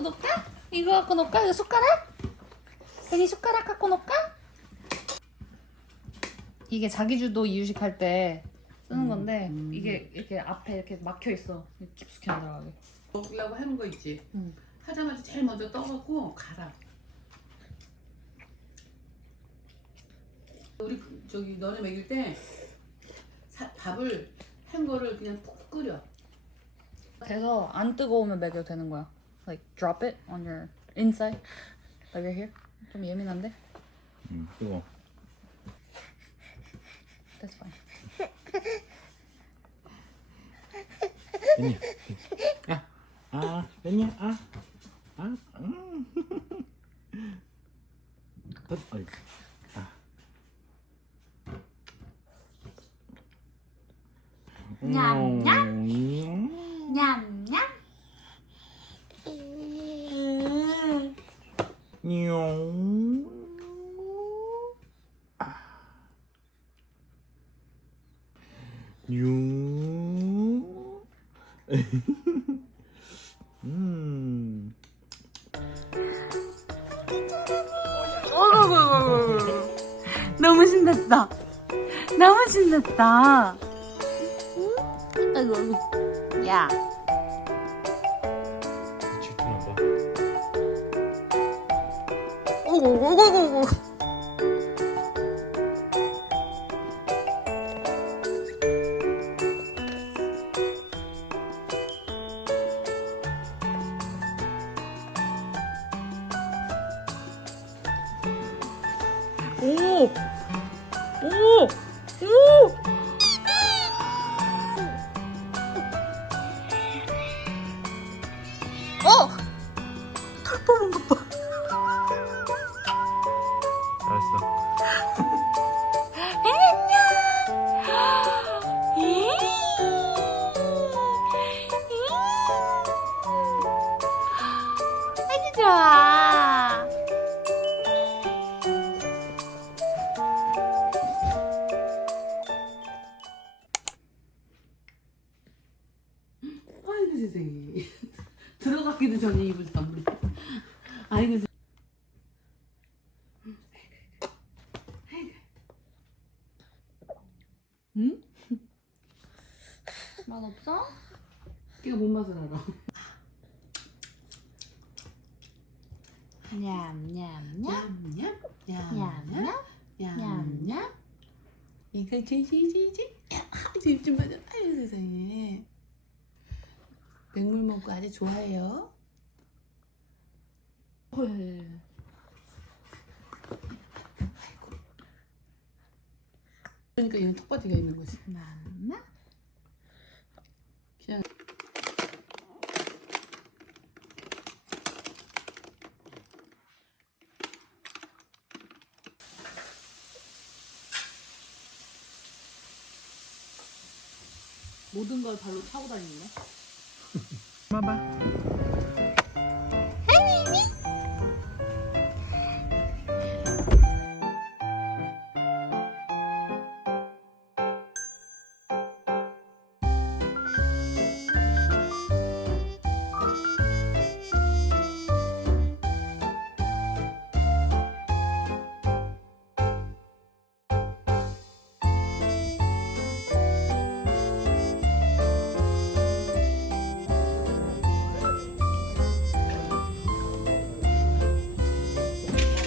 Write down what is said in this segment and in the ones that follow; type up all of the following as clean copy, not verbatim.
갖고 놀까? 이거 갖고 놀까? 이거 숟가락? 괜히 숟가락 갖고 놀까? 이게 자기주도 이유식 할 때 쓰는 건데 이게 이렇게 앞에 이렇게 막혀 있어. 깊숙이 안 들어가게. 먹으려고 하는 거 있지. 하자마자 제일 먼저 떠갖고 갈아. 우리 저기 너네 먹일 때 밥을 한 거를 그냥 푹 끓여. 돼서 안 뜨거우면 먹여도 되는 거야. Like drop it on your inside, like right here. 좀 예민한데? 뜨거. That's fine. 웬이야? 웬이야? 어이. 냠냠. 냠냠. 너무 신났다. 너무 신났다. 아이고, 아이고. 야. 질투난다. 오고고고고고. 오! 오! 오! 털 뽑은 것 봐. 잘했어. 아주 좋아. 아이고 세상에. 들어가기도 전에 입을 다물어. 아이고 세상에. 응? 맛없어? 걔가 뭔 맛을 알아? 냠냠냠. 냠냠 냠냠. 냠냠. 이거 지지지지. 입좀 봐줘. 아유 세상에. 맹물 먹고 아주 좋아해요. 헐. 아이고. 그러니까 이건 턱받이가 있는 거지. 맘마. 그냥. 모든 걸 발로 차고 다니네. 봐봐.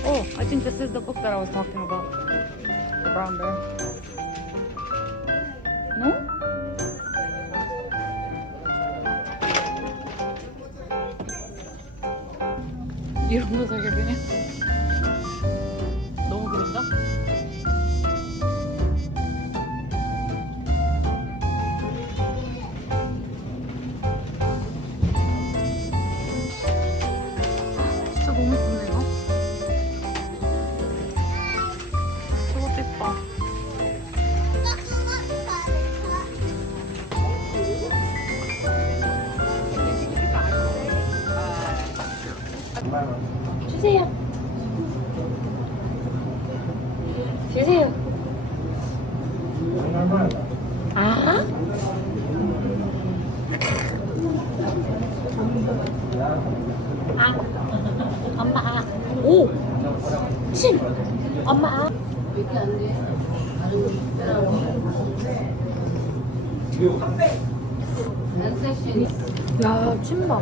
Oh, I think this is the book that I was talking about. The Brown Bear. No? 이런 거 사게 그냥? 너무 그런가? 진짜 너무 예쁘네 이거. 저것도 예뻐. 주세요. 주세요. 아? 엄마. 오. 침. 엄마. 몇개 안 돼. 다른 난 섹션이. 야, 침 봐.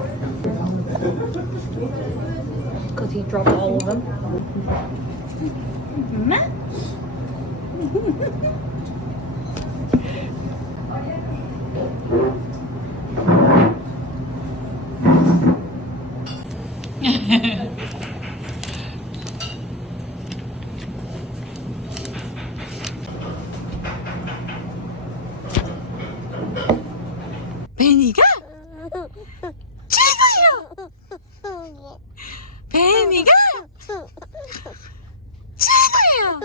Cause he dropped all of them. 베니가 최고예요. 베니가 최고예요.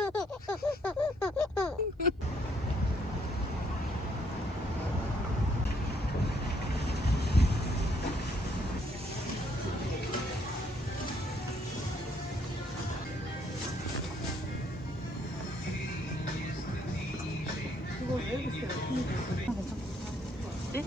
Yeah.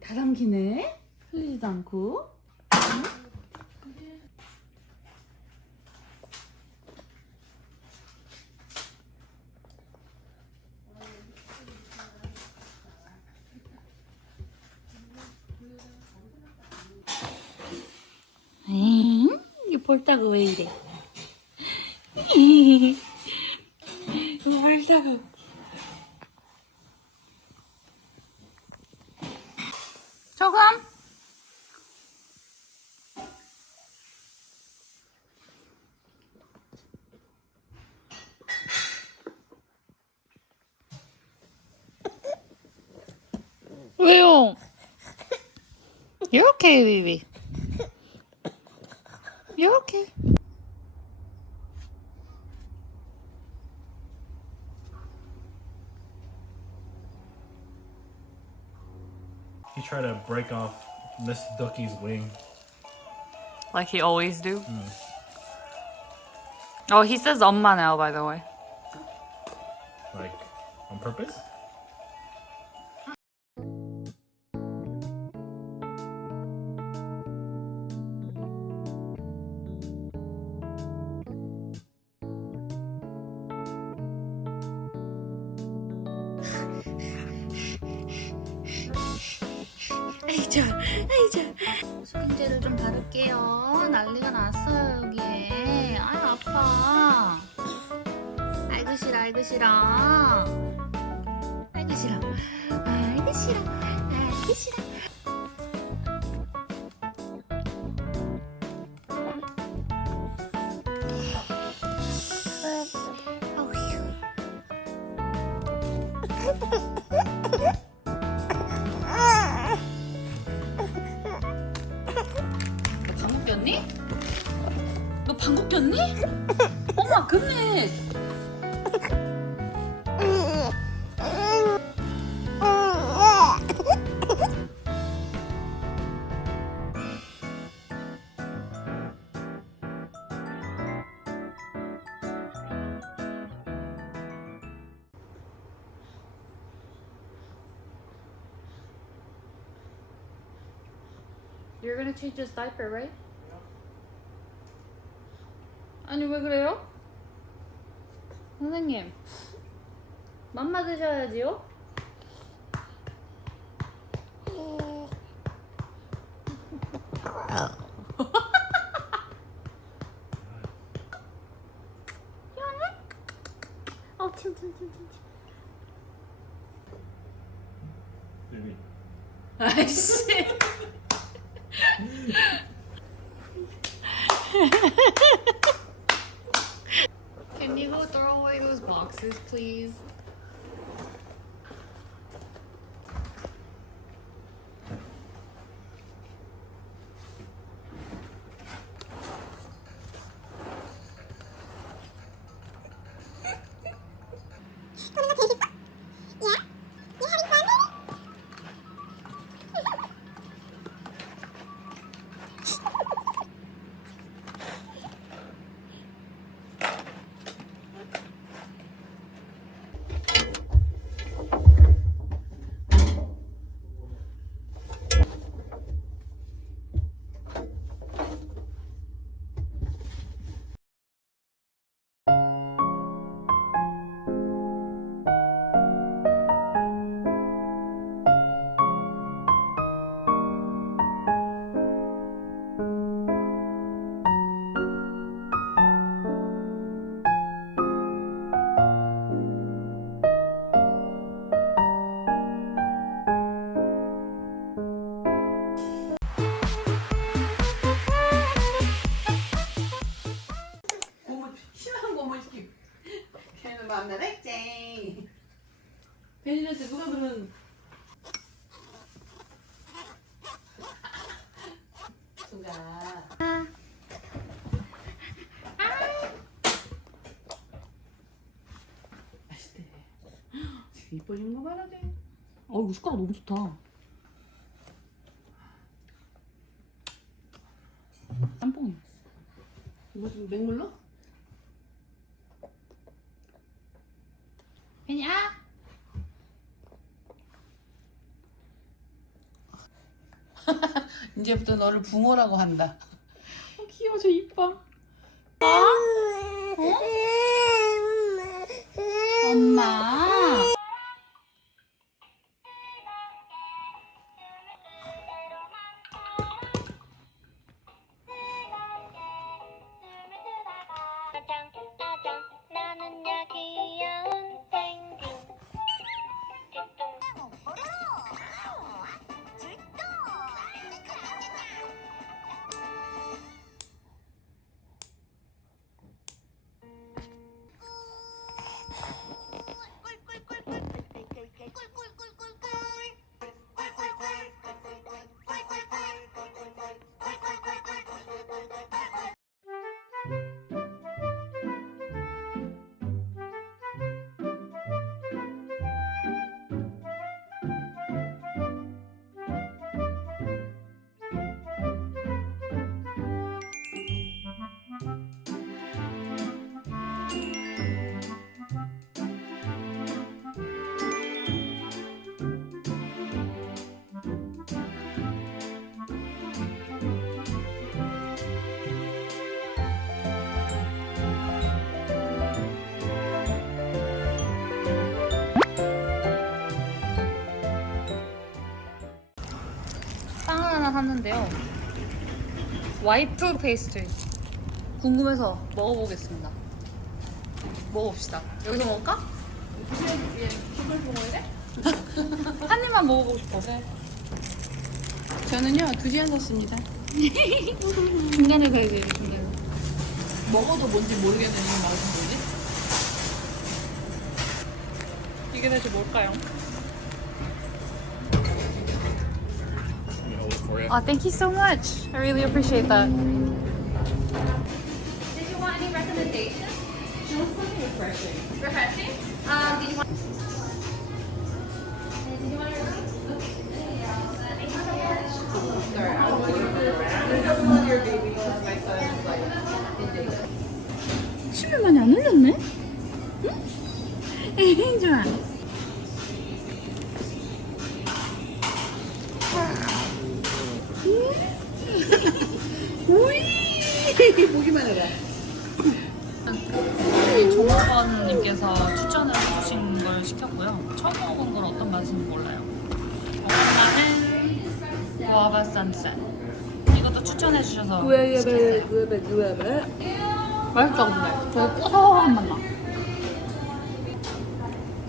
다 삼키네. 흘리지도 않고. 이거 볼따고 왜 이래? 이거 볼따고. 조금. 왜요? You're okay, baby. You're okay. He tried to break off Miss Ducky's wing. Like he always do. Oh, he says 엄마 now, by the way. Like, on purpose? 아이자, 아이자. 수분제를 좀 바를게요. 난리가 났어요, 여기에. 아이, 아파. 아이고, 싫어, 아이고, 싫어. 아이고, 싫어. 아이고, 싫어. 아이고, 싫어. 너 방귀 꼈니? 너 방귀 꼈니? 어머, goodness. You're gonna change his diaper, right? 아니 왜 그래요? 선생님 맘마 드셔야지요? Baby. 아이씨 Can you go throw away those boxes, please? 심한 고문 시키. 걔는 만날 했지. 배진한테 누가 그러면 누가 맛있대. 이뻐지는 거 말하지. 이거 숟가락 너무 좋다. 짬뽕이. 이거 좀 맹물로? penny 이제부터 너를 붕어라고 한다. 귀여워, 저 이뻐. 엄마. 나는야 귀여운 펭귄 꿀꿀 하나 샀는데요. 와이프 페이스트리. 궁금해서 먹어보겠습니다. 먹어봅시다. 여기서 먹을까? 한 입만 먹어보고 싶어. 저는요 2시간 샀습니다. 중간에 가야지, 중간에. 먹어도 뭔지 모르겠는 이 맛은 뭐지? 이게 대체 뭘까요? Oh, thank you so much. I really appreciate that. Did you want any recommendations? She wants something refreshing. Refreshing? Did you want? Did you want to? Sorry, I want you to your baby because my son is like in danger. 침을 많이 안 흘렸네? 응? 좋아. 보기만 해라. 저희 종업원님께서 추천을 해주신 걸 시켰고요. 처음 먹어본 건 어떤 맛인지 몰라요. 하나는 구아바 선셋. 이것도 추천해 주셔서 맛있다고 그래. 되게 고소한 맛 나.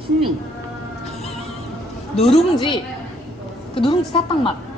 신용. 누룽지. 그 누룽지 사탕 맛.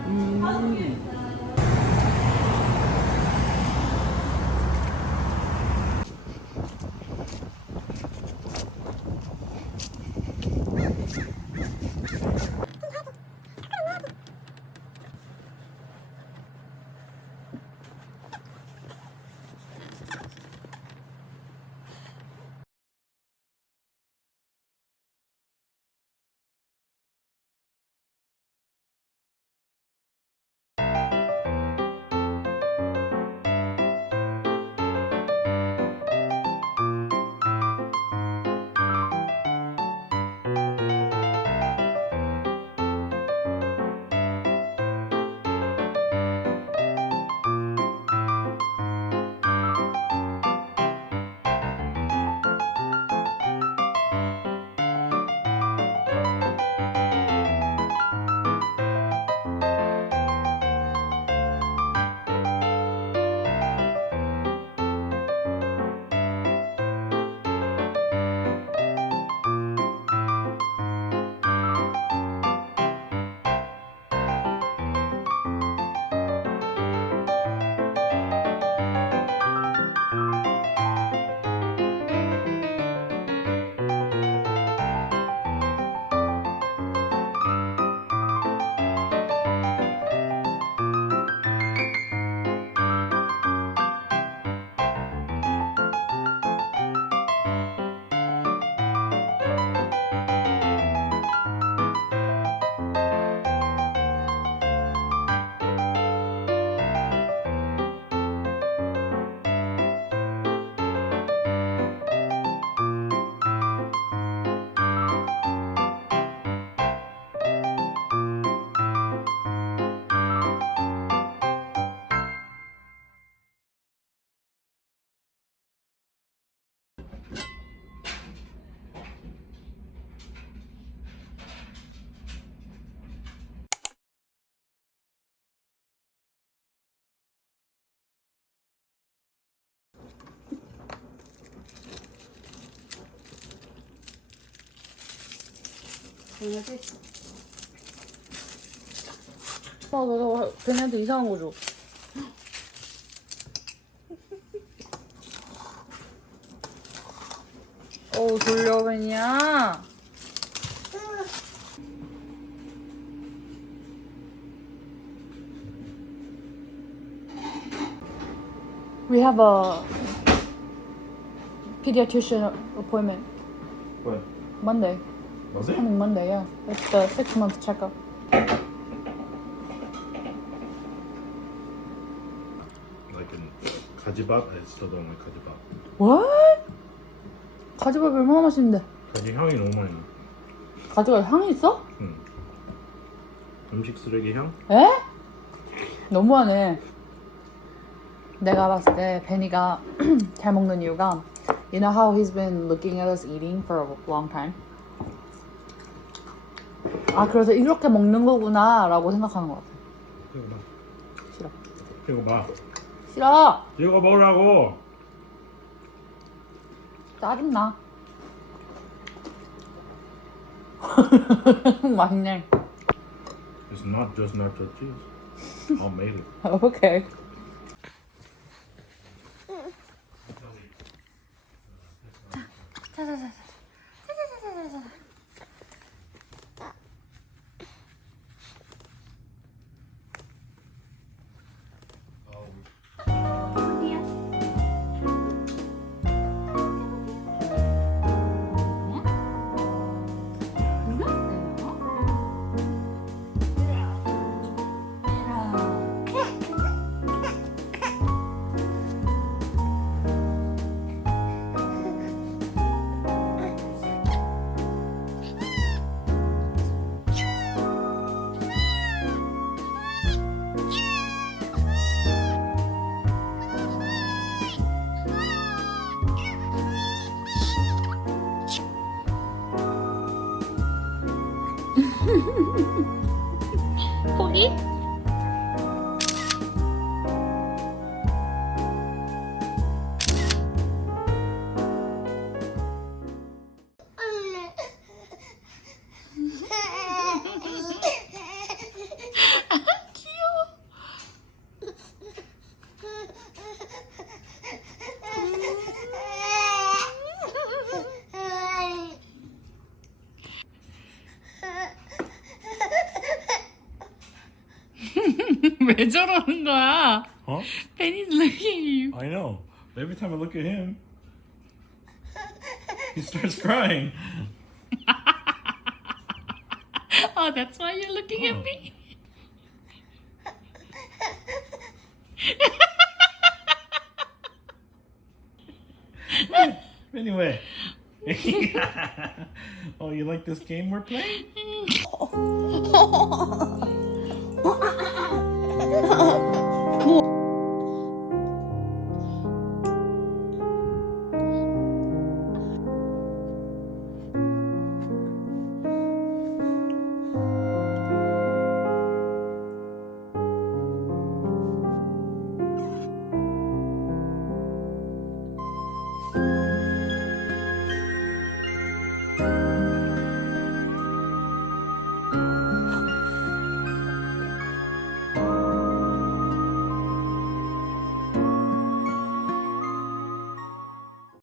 너 걔네한테 이상한 거 줘. 어우 졸려 그냥. We have a pediatrician appointment What? Monday. Was it? Coming Monday, yeah. It's the 6-month checkup. Like in 가지밥? I still don't like 가지밥. What? 가지밥 얼마나 맛있는데? 가지 향이 너무 많이 나. 가지밥 향이 있어? 응. 음식 쓰레기 향? 에? 너무하네. 내가 봤을 때 베니가 잘 먹는 이유가 You know how he's been looking at us eating for a long time? 아 그래서 이렇게 먹는 거구나 라고 생각하는 것 같아. 그래 봐. 이거 봐. 싫어. 이거 먹으라고. 짜증나. 맛있네. It's not just nacho cheese. I made it. 오케이. 포기? 왜 저러는 거야? Huh? Penny's looking at you. I know. Every time I look at him, he starts crying. Oh, that's why you're looking Oh. at me? Anyway. Oh, you like this game we're playing?